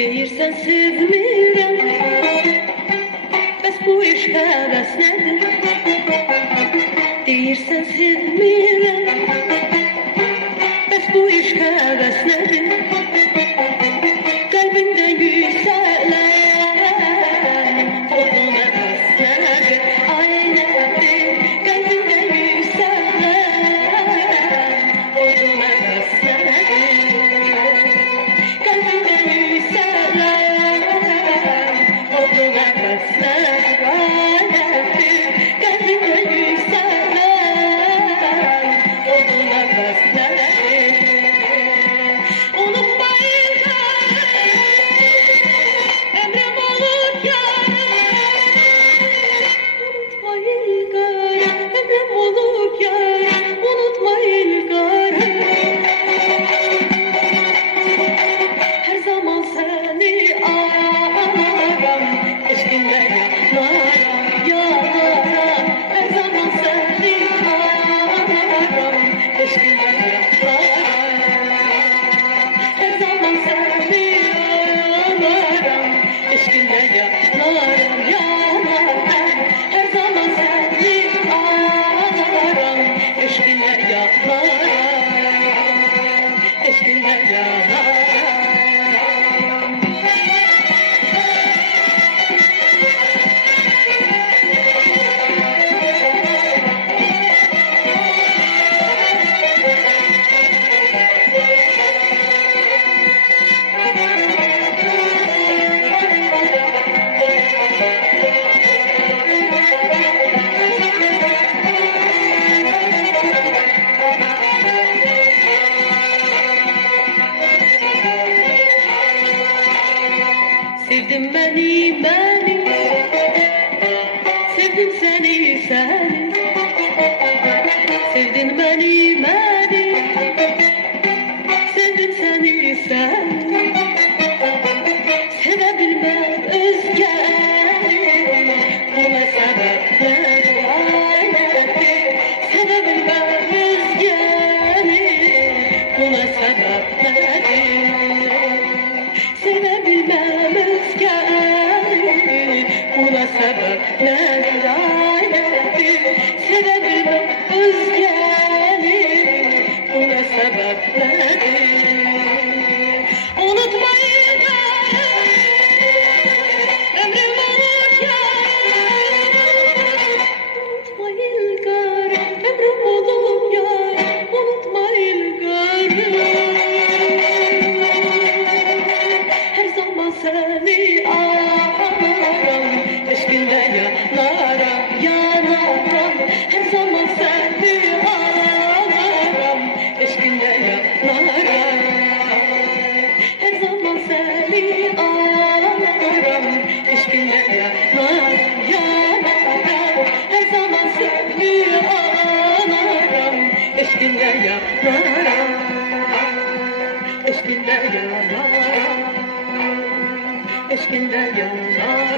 Deyirsən sevmirəm, bəs bu iş həvəs nədir? Deyirsən sevmirəm, bəs bu iş həvəs nədir? Qəlbində yüksələn odun həvəs nədir? Ay nədir? Qəlbində yüksələn odun həvəs nədir? Qəlbində yüksələn odun həvəs nədir? Ay nədir? Qəlbində yüksələn odun həvəs nədir? Unutma Sevdin beni, sevdim seni, sevdin beni, sevdim seni, sevebilmem özgəni, buna səbəb nədir? Ay nədir? Sevebilmem özgəni, buna səbəb nədir? Sevebilmem özgəni, buna səbəb nədir? Ay nədir? Sevebilmem özgəni, buna səbəb nədir? Unutma ömrüm olur yar, unutma İlgar, ömrüm olur yar, unutma İlgar. Her zaman seni araram, eşkinle yanarım, yanarım. Her zaman seni araram, eşkinle yanarım. Her zaman seni araram, eşkinle yanarım, yanarım. Her zaman seni araram, eşkinle yanarım, eşkinle yanarım. Eşkinle yanar.